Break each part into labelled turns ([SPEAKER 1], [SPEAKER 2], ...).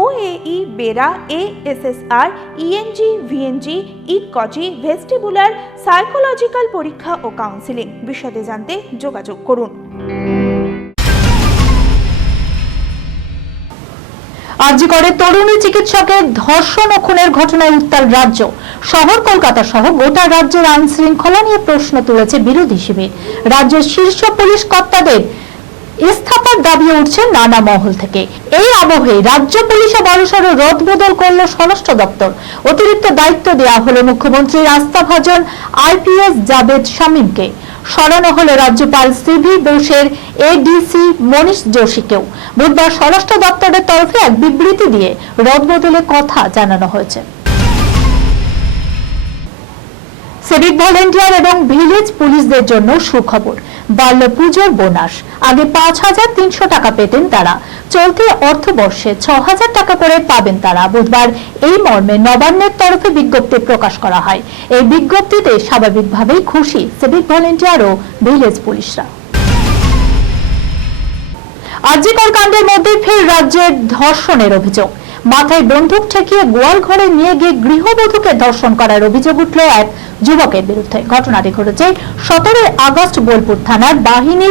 [SPEAKER 1] OAE BERA ASSR ENG VNG ইটকজি vestibular psychological পরীক্ষা ও counselling বিশদে জানতে যোগাযোগ করুন।
[SPEAKER 2] আরজি করে তরুণী চিকিৎসকের ধর্ষণ ও খুনের ঘটনায় উত্তাল রাজ্য। শহর কলকাতা সহ গোটা রাজ্যের আইন শৃঙ্খলা নিয়ে প্রশ্ন তুলেছে বিরোধী শিবির। রাজ্যের শীর্ষ পুলিশ কর্তাদের ইস্তফার দাবি উঠছে নানা মহল থেকে। এই আবহে রাজ্য পুলিশে বড়সড় রদ বদল করল স্বরাষ্ট্র দপ্তর। অতিরিক্ত দায়িত্ব দেওয়া হলো মুখ্যমন্ত্রীর আস্থাভাজন আইপিএস জাবেদ শামীমকে। সরানো হলো রাজ্যপাল সিভি বোসের এডিসি মনীষ যোশীকেও। বুধবার স্বরাষ্ট্র দপ্তরের তরফে এক বিবৃতি দিয়ে রদবদলের কথা জানানো হয়েছে। সিভিক ভলেন্টিয়ার এবং ভিলেজ পুলিশদের জন্য সুখবর। বাড়ল পুজোর বোনাস। আগে পাঁচ হাজার তিনশো টাকা পেতেন তারা। চলতি অর্থবর্ষে ছ হাজার টাকা করে পাবেন তারা। বুধবার এই মর্মে নবান্নের তরফে বিজ্ঞপ্তি প্রকাশ করা হয়। এই বিজ্ঞপ্তিতে স্বাভাবিকভাবেই খুশি সিভিক ভলেন্টিয়ার ও ভিলেজ পুলিশরা আরজিকর কাণ্ডের মধ্যে ফের রাজ্যের ধর্ষণের অভিযোগ। মাথায় বন্দুক ঠেকিয়ে গোয়াল ঘরে নিয়ে গিয়ে গৃহবধূকে ধর্ষণ করার অভিযোগ উঠল এক যুবকের বিরুদ্ধে। ঘটনাটি ঘটেছে সতেরোই আগস্ট বোলপুর থানার বাহিনী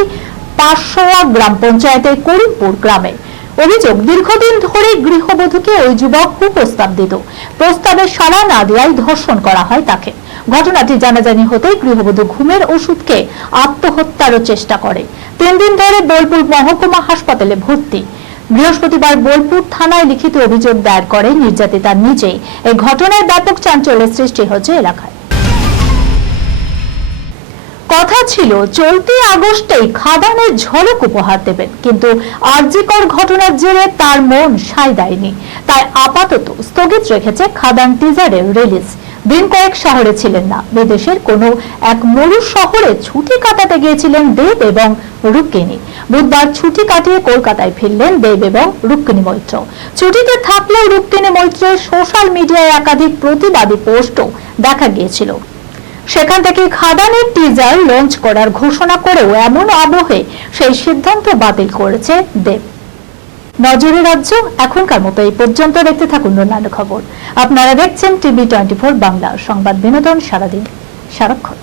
[SPEAKER 2] পাঁচশোয়া গ্রাম পঞ্চায়েতের করিমপুর গ্রামে। অভিযোগ, দীর্ঘদিন ধরে গৃহবধূকে ওই যুবক কুপ্রস্তাব দিত। প্রস্তাবে সাড়া না দেওয়ায় ধর্ষণ করা হয় তাকে। ঘটনাটি জানাজানি হতেই গৃহবধূ ঘুমের ওষুধকে আত্মহত্যারও চেষ্টা করে। তিন দিন ধরে বোলপুর মহকুমা হাসপাতালে ভর্তি। বৃহস্পতিবার বোলপুর থানায় লিখিত অভিযোগ দায়ের করে নির্যাতিতা নিজেই। এই ঘটনায় ব্যাপক চাঞ্চল্যের সৃষ্টি হচ্ছে এলাকায়। কথা ছিল, চলতি আগস্টেই খাদানের ঝলক উপহার দেবেন, কিন্তু আরজিকর ঘটনার জেরে তার মন সায় দেয়নি। তাই আপাতত স্থগিত রেখেছে খাদান টিজারের রিলিজ দিন কয়েক শহরে ছিলেন না। বিদেশের কোনো এক মরু শহরে ছুটি কাটাতে গিয়েছিলেন দেব এবং রুক্মিণী বুধবার ছুটি কাটিয়ে কলকাতায় ফিরলেন দেব এবং রুক্মিণী মৈত্র। ছুটিতে থাকলেও রুক্মিণী মৈত্রের সোশ্যাল মিডিয়ায় একাধিক প্রতিবাদী পোস্টও দেখা গিয়েছিল। সেখান থেকে খাদানের টিজার লঞ্চ করার ঘোষণা করেও এমন আবহে সেই সিদ্ধান্ত বাতিল করেছে দেব। নজরে রাজ্য, এখনকার মতো এই পর্যন্ত দেখতে থাকুন অন্যান্য খবর। আপনারা দেখছেন টিভি টোয়েন্টি বাংলা সংবাদ বিনোদন সারাদিন। সারাক্ষণ।